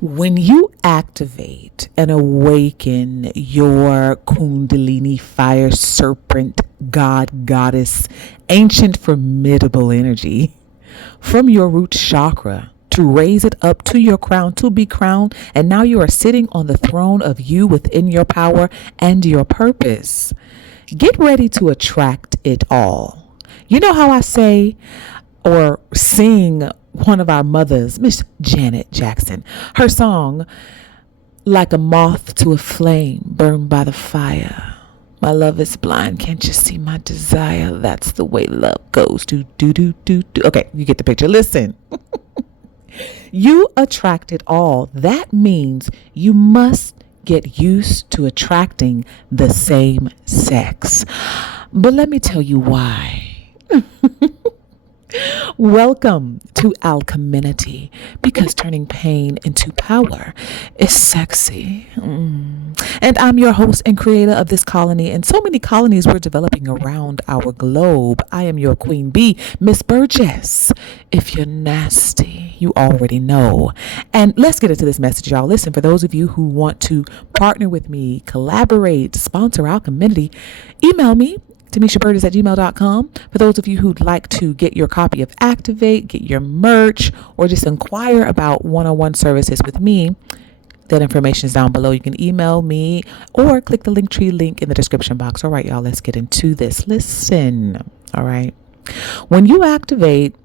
When you activate and awaken your Kundalini fire serpent, God, goddess, ancient formidable energy from your root chakra to raise it up to your crown to be crowned, and now you are sitting on the throne of you within your power and your purpose. Get ready to attract it all. You know how I say or sing one of our mothers, Miss Janet Jackson, her song, like a moth to a flame burned by the fire. My love is blind. Can't you see my desire? That's the way love goes. Do, do, do, do, do. Okay, you get the picture. Listen. You attract it all. That means you must get used to attracting the same sex. But let me tell you why. Welcome to Alcheminity, because turning pain into power is sexy. And I'm your host and creator of this colony and so many colonies we're developing around our globe. I am your queen bee, Miss Burgess. If you're nasty, you already know. And let's get into this message, y'all. Listen, for those of you who want to partner with me, collaborate, sponsor Alcheminity, email me, TimmeshaBurgess@gmail.com. For those of you who'd like to get your copy of Activate, get your merch, or just inquire about one-on-one services with me, that information is down below. You can email me or click the Linktree link in the description box. All right, y'all, let's get into this. Listen, all right. When you activate,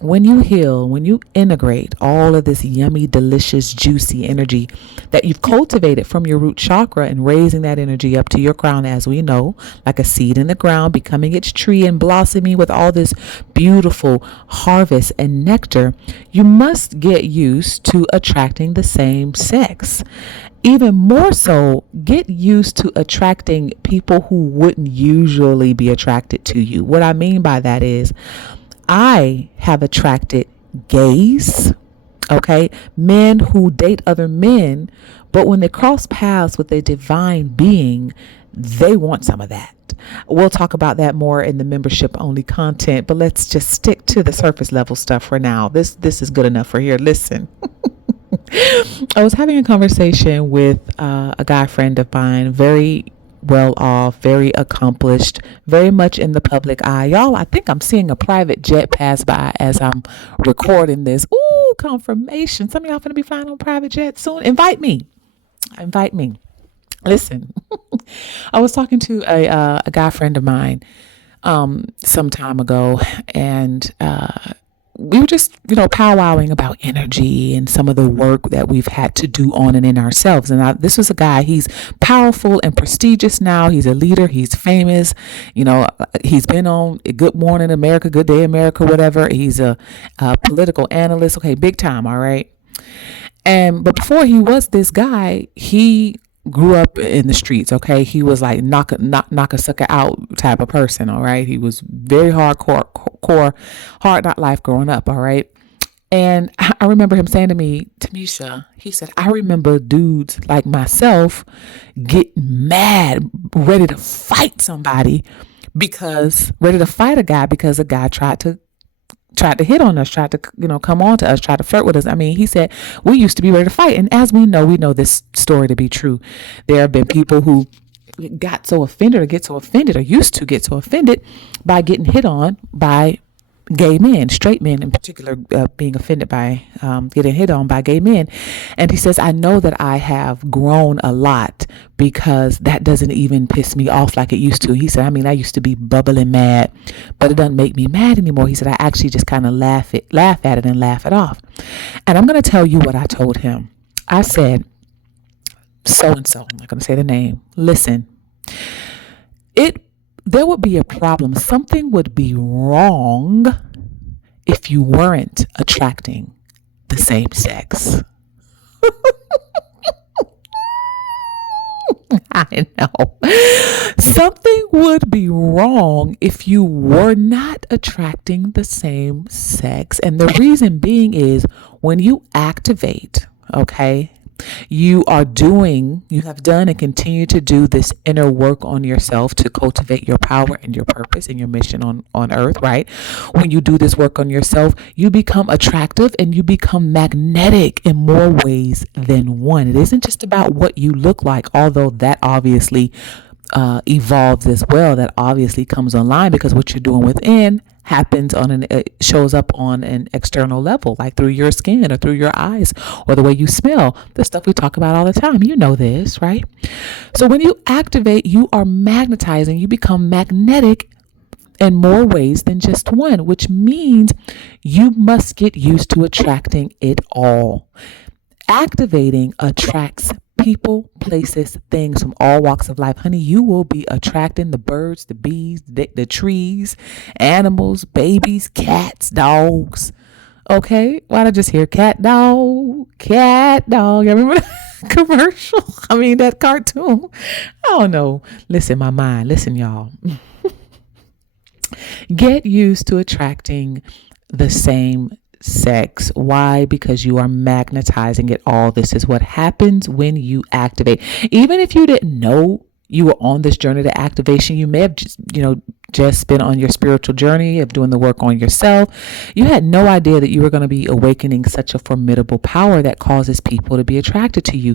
when you heal, when you integrate all of this yummy, delicious, juicy energy that you've cultivated from your root chakra and raising that energy up to your crown, as we know, like a seed in the ground, becoming its tree and blossoming with all this beautiful harvest and nectar, you must get used to attracting the same sex. Even more so, get used to attracting people who wouldn't usually be attracted to you. What I mean by that is, I have attracted gays, okay, men who date other men, but when they cross paths with a divine being, they want some of that. We'll talk about that more in the membership only content, but let's just stick to the surface level stuff for now. This is good enough for here. Listen. I was having a conversation with a guy friend of mine, very well off, very accomplished, very much in the public eye. Y'all, I think I'm seeing a private jet pass by as I'm recording this. Ooh, confirmation. Some of y'all finna be flying on private jets soon. Invite me. Listen, I was talking to a guy friend of mine some time ago, and we were just, powwowing about energy and some of the work that we've had to do on and in ourselves. And this was a guy, he's powerful and prestigious now. He's a leader. He's famous. He's been on Good Morning America, Good Day America, whatever. He's a political analyst. Okay, big time. All right. But before he was this guy, he grew up in the streets. Okay. He was like knock a sucker out type of person. All right. He was very hardcore, hard knock life growing up. All right. And I remember him saying to me, Timmesha, he said, I remember dudes like myself get mad, ready to fight a guy because a guy tried to hit on us, tried to, come on to us, tried to flirt with us. I mean, he said, we used to be ready to fight. And as we know this story to be true. There have been people who got so offended or used to get so offended by getting hit on by gay men, straight men in particular, being offended by getting hit on by gay men. And he says, I know that I have grown a lot because that doesn't even piss me off like it used to. He said, I used to be bubbling mad, but it doesn't make me mad anymore. He said, I actually just kind of laugh at it and laugh it off. And I'm going to tell you what I told him. I said, so-and-so, I'm not going to say the name. Listen, there would be a problem. Something would be wrong if you weren't attracting the same sex. I know. Something would be wrong if you were not attracting the same sex. And the reason being is when you activate, okay, You have done and continue to do this inner work on yourself to cultivate your power and your purpose and your mission on earth, right? When you do this work on yourself, you become attractive and you become magnetic in more ways than one. It isn't just about what you look like, although that obviously evolves as well. That obviously comes online because what you're doing within happens shows up on an external level, like through your skin or through your eyes or the way you smell, the stuff we talk about all the time. You know this, right? So when you activate, you are magnetizing, you become magnetic in more ways than just one, which means you must get used to attracting it all. Activating attracts people, places, things from all walks of life. Honey, you will be attracting the birds, the bees, the trees, animals, babies, cats, dogs. Okay? Why did I just hear cat, dog? Cat, dog. You remember that commercial? I mean, that cartoon. I don't know. Listen, my mind. Listen, y'all. Get used to attracting the same sex. Why? Because you are magnetizing it all. This is what happens when you activate. Even if you didn't know you were on this journey to activation, you may have just been on your spiritual journey of doing the work on yourself. You had no idea that you were going to be awakening such a formidable power that causes people to be attracted to you.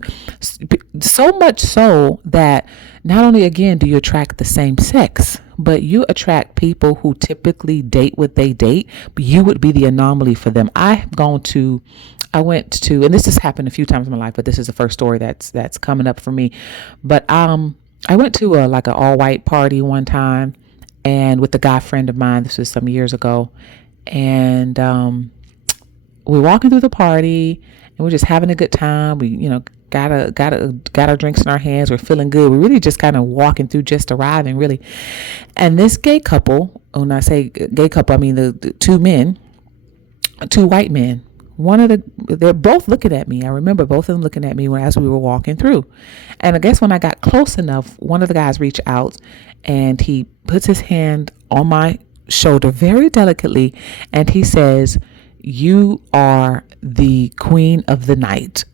So much so that not only, again, do you attract the same sex, but you attract people who typically date what they date. But you would be the anomaly for them. I went to, and this has happened a few times in my life, but this is the first story that's coming up for me. But I went to an all-white party one time, and with a guy friend of mine. This was some years ago, and we're walking through the party, and we're just having a good time. We, got our drinks in our hands. We're feeling good. We're really just kind of walking through, just arriving, really. And this gay couple, when I say gay couple, I mean the two white men. They're both looking at me. I remember both of them looking at me as we were walking through. And I guess when I got close enough, one of the guys reached out and he puts his hand on my shoulder very delicately. And he says, "You are the queen of the night."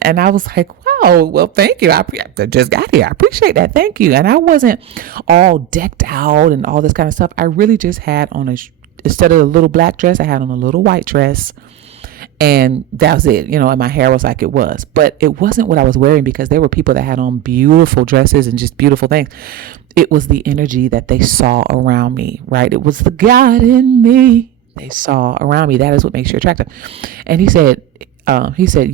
And I was like, wow, well, thank you. I just got here. I appreciate that. Thank you. And I wasn't all decked out and all this kind of stuff. I really just had on instead of a little black dress, I had on a little white dress. And that was it, and my hair was like it was. But it wasn't what I was wearing, because there were people that had on beautiful dresses and just beautiful things. It was the energy that they saw around me, right? It was the God in me they saw around me. That is what makes you attractive. And he said,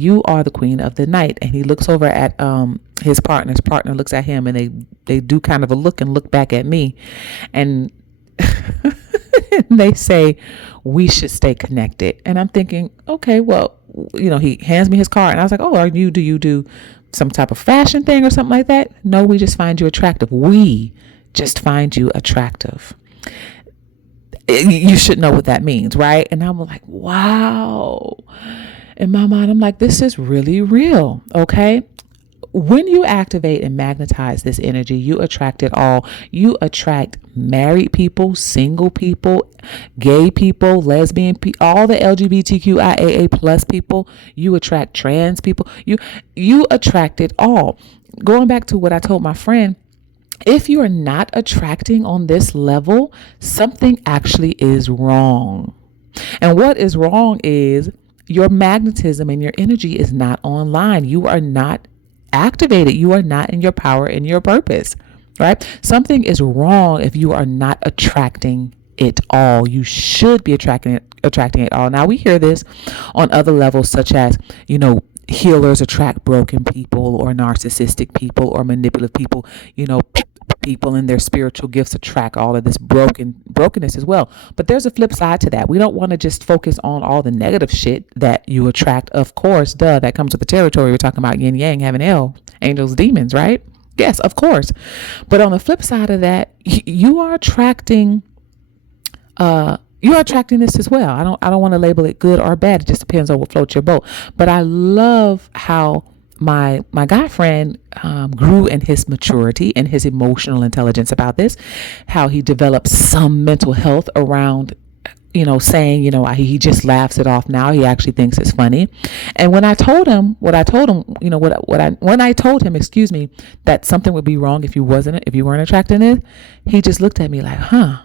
"You are the queen of the night." And he looks over at his partner. His partner looks at him, and they do kind of a look and look back at me. And they say, "We should stay connected." And I'm thinking, okay, well, he hands me his card, and I was like, "Oh, do you do some type of fashion thing or something like that?" "No, we just find you attractive." We just find you attractive. You should know what that means, right? And I'm like, wow. In my mind, I'm like, this is really real. Okay. When you activate and magnetize this energy, you attract it all. You attract married people, single people, gay people, lesbian people, all the LGBTQIAA plus people. You attract trans people. You attract it all. Going back to what I told my friend, if you are not attracting on this level, something actually is wrong. And what is wrong is your magnetism and your energy is not online. You are not activated. You are not in your power and your purpose, right? Something is wrong if you are not attracting it all. You should be attracting it all. Now we hear this on other levels, such as, healers attract broken people or narcissistic people or manipulative people. People in their spiritual gifts attract all of this brokenness as well. But there's a flip side to that. We don't want to just focus on all the negative shit that you attract. Of course, that comes with the territory. We're talking about yin yang, heaven, hell, angels, demons, right? Yes, of course. But on the flip side of that, you are attracting this as well. I don't want to label it good or bad. It just depends on what floats your boat. But I love how my guy friend grew in his maturity and his emotional intelligence about this, how he developed some mental health around saying, he just laughs it off now. He actually thinks it's funny. And when I told him, when I told him, excuse me, that something would be wrong if you weren't attracting it, he just looked at me like, huh,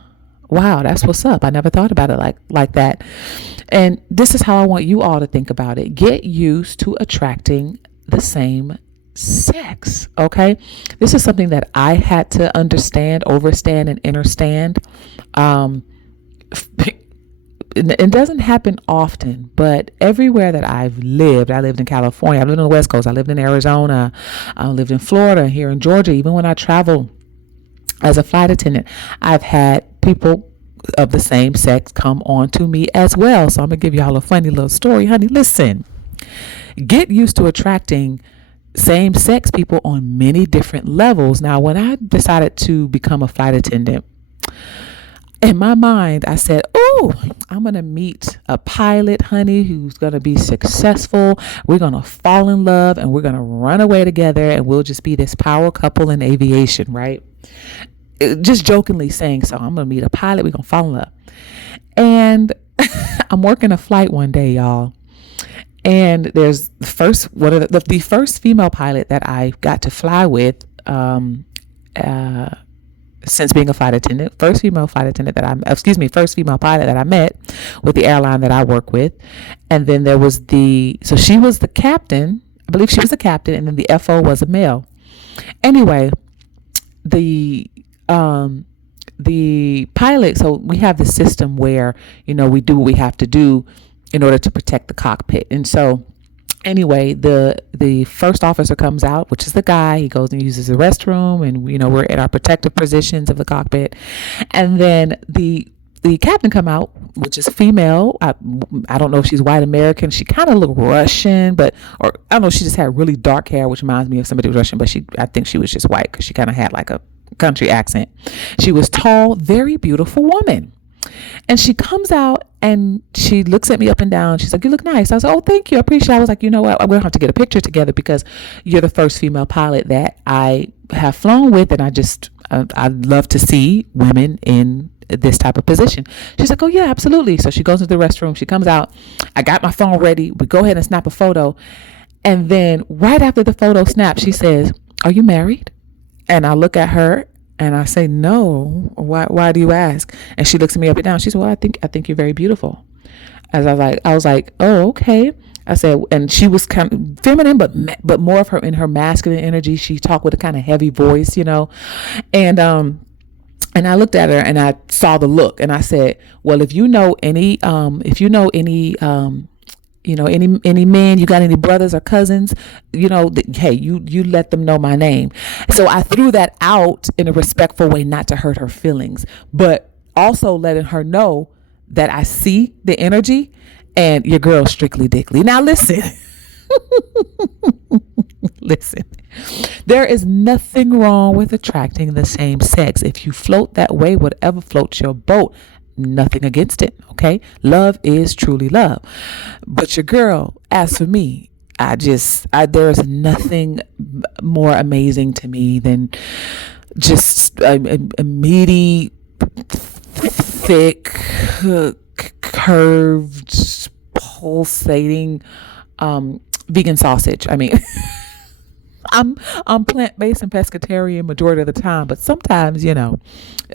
wow, that's what's up. I never thought about it like that. And this is how I want you all to think about it. Get used to attracting the same sex. Okay. This is something that I had to understand, overstand, and understand. It doesn't happen often, but everywhere that I've lived, I lived in California, I lived on the West Coast, I lived in Arizona, I lived in Florida, here in Georgia. Even when I travel as a flight attendant, I've had people of the same sex come on to me as well. So I'm gonna give y'all a funny little story, honey. Listen, get used to attracting same sex people on many different levels. Now, when I decided to become a flight attendant, in my mind, I said, oh, I'm going to meet a pilot, honey, who's going to be successful. We're going to fall in love and we're going to run away together and we'll just be this power couple in aviation, right? Just jokingly saying, so I'm going to meet a pilot. We're going to fall in love. And I'm working a flight one day, y'all. And there's the first female pilot that I got to fly with, since being a flight attendant, first female pilot that I met with the airline that I work with. And then there was so she was the captain. I believe she was the captain. And then the FO was a male. Anyway, the pilot, so we have this system where, we do what we have to do in order to protect the cockpit. And so anyway, the first officer comes out, which is the guy. He goes and uses the restroom, and we're in our protective positions of the cockpit. And then the captain come out, which is female. I don't know if she's white American. She kind of looked Russian, or I don't know. She just had really dark hair, which reminds me of somebody who was Russian, but I think she was just white because she kind of had like a country accent. She was tall, very beautiful woman. And she comes out and she looks at me up and down. She's like, you look nice. I was like, oh, thank you. I appreciate it. I was like, you know what? We're going to have to get a picture together because you're the first female pilot that I have flown with. And I'd love to see women in this type of position. She's like, oh, yeah, absolutely. So she goes into the restroom. She comes out. I got my phone ready. We go ahead and snap a photo. And then right after the photo snap, she says, are you married? And I look at her. And I say, no, why do you ask? And she looks at me up and down. She said, well, I think you're very beautiful. As I was like, oh, okay. I said, and she was kind of feminine, but more of her in her masculine energy. She talked with a kind of heavy voice, and I looked at her and I saw the look and I said, well, if you know any any men, you got any brothers or cousins, hey, you let them know my name. So I threw that out in a respectful way, not to hurt her feelings, but also letting her know that I see the energy and your girl's strictly dickly. Now listen, there is nothing wrong with attracting the same sex. If you float that way, whatever floats your boat, nothing against it. Okay. Love is truly love. But your girl, as for me, there is nothing more amazing to me than just a meaty, thick, curved, pulsating, vegan sausage. I mean, I'm plant-based and pescatarian majority of the time, but sometimes,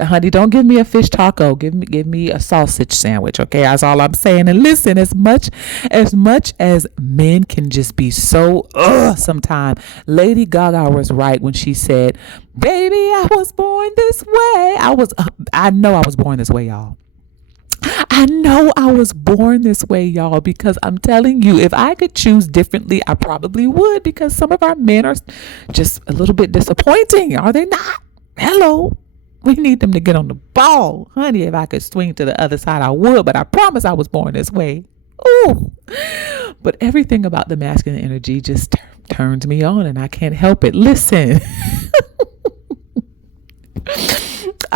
honey, don't give me a fish taco. Give me a sausage sandwich. Okay. That's all I'm saying. And listen, as much as men can just be so, sometimes Lady Gaga was right when she said, baby, I was born this way. I know I was born this way, y'all. I know I was born this way, y'all, because I'm telling you, if I could choose differently, I probably would, because some of our men are just a little bit disappointing. Are they not? Hello. We need them to get on the ball. Honey, if I could swing to the other side, I would, but I promise I was born this way. Ooh. But everything about the masculine energy just turns me on and I can't help it. Listen.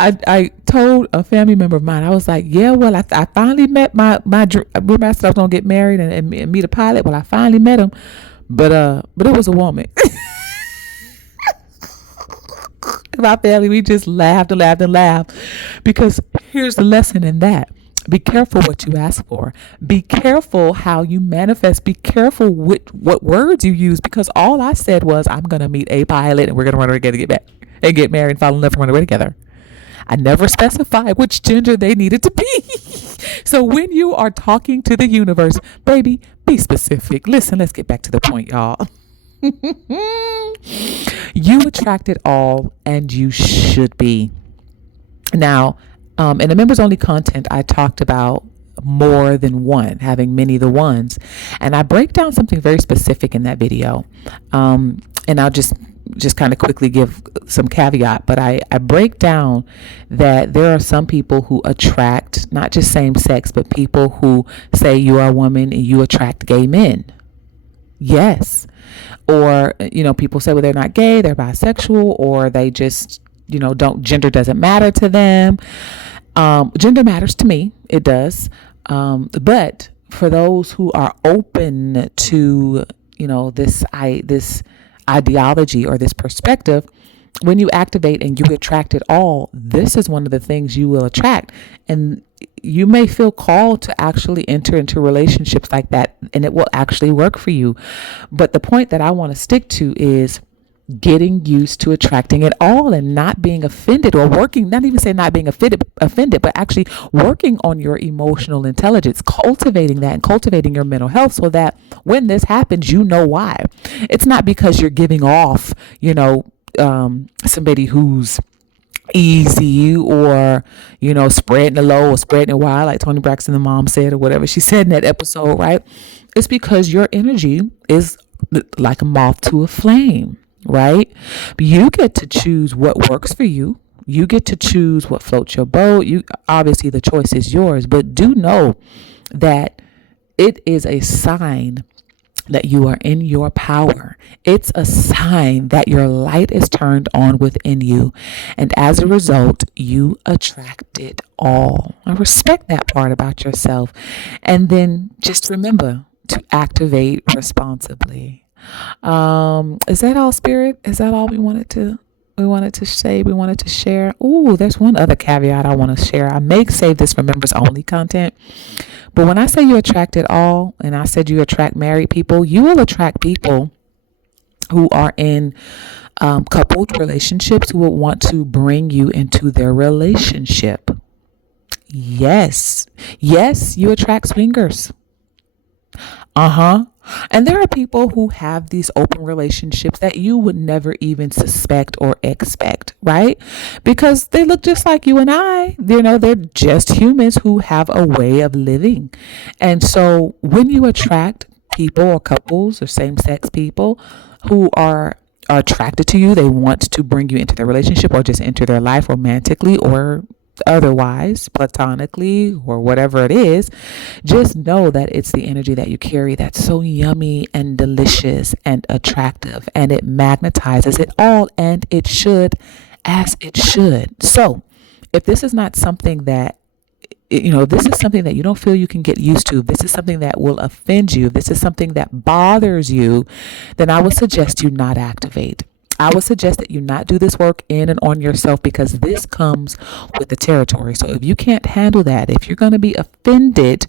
I told a family member of mine, I was like, yeah, well, I finally met my dream. Remember I said I was going to get married and meet a pilot. Well, I finally met him, but it was a woman. My family, we just laughed and laughed and laughed, because here's the lesson in that. Be careful what you ask for. Be careful how you manifest. Be careful with what words you use, because all I said was, I'm going to meet a pilot and we're going to run away together, get back and get married and fall in love and run away together. I never specified which gender they needed to be. So when you are talking to the universe, baby, be specific. Listen, let's get back to the point, y'all. You attract it all, and you should be. Now, in the members only content, I talked about more than one, having many the ones. And I break down something very specific in that video. And I'll just kind of quickly give some caveat, but I break down that there are some people who attract not just same sex, but people who say you are a woman and you attract gay men. Yes. Or, people say, well, they're not gay, they're bisexual, or they just, gender doesn't matter to them. Gender matters to me. It does. But for those who are open to, this ideology or this perspective, when you activate and you attract it all, this is one of the things you will attract. And you may feel called to actually enter into relationships like that, and it will actually work for you. But the point that I want to stick to is getting used to attracting it all and not being offended, or working, not even saying not being offended, but actually working on your emotional intelligence, cultivating that and cultivating your mental health, so that when this happens, you know why. It's not because you're giving off, somebody who's easy, or spreading the low or spreading it wide, like Toni Braxton, the mom, said, or whatever she said in that episode, right? It's because your energy is like a moth to a flame, right? You get to choose what works for you. You get to choose what floats your boat. Obviously the choice is yours, but do know that it is a sign that you are in your power. It's a sign that your light is turned on within you. And as a result, you attract it all. I respect that part about yourself. And then just remember to activate responsibly. Is that all, Spirit? Is that all we wanted to say? We wanted to share? Ooh, there's one other caveat I want to share. I may save this for members only content. But when I say you attract it all, and I said you attract married people, you will attract people who are in coupled relationships who will want to bring you into their relationship. Yes, you attract swingers. And there are people who have these open relationships that you would never even suspect or expect, right? Because they look just like you and I. They're just humans who have a way of living. And so when you attract people or couples or same-sex people who are attracted to you, they want to bring you into their relationship or just enter their life romantically or otherwise, platonically, or whatever it is, just know that it's the energy that you carry that's so yummy and delicious and attractive, and it magnetizes it all, and it should, as it should. So if this is not something that this is something that you don't feel you can get used to, if this is something that will offend you, if this is something that bothers you, then I would suggest you not activate. I would suggest that you not do this work in and on yourself, because this comes with the territory. So if you can't handle that, if you're going to be offended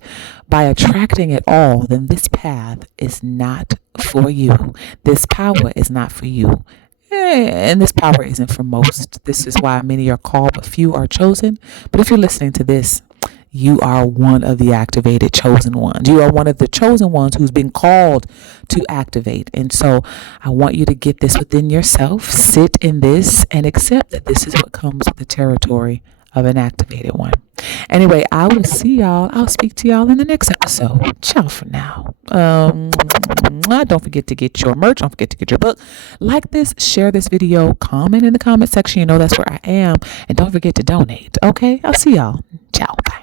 by attracting it all, then this path is not for you. This power is not for you. And this power isn't for most. This is why many are called, but few are chosen. But if you're listening to this, you are one of the activated chosen ones. You are one of the chosen ones who's been called to activate. And so I want you to get this within yourself, sit in this, and accept that this is what comes with the territory of an activated one. Anyway, I will see y'all. I'll speak to y'all in the next episode. Ciao for now. Don't forget to get your merch. Don't forget to get your book. Like this, share this video, comment in the comment section. That's where I am. And don't forget to donate. Okay? I'll see y'all. Ciao. Bye.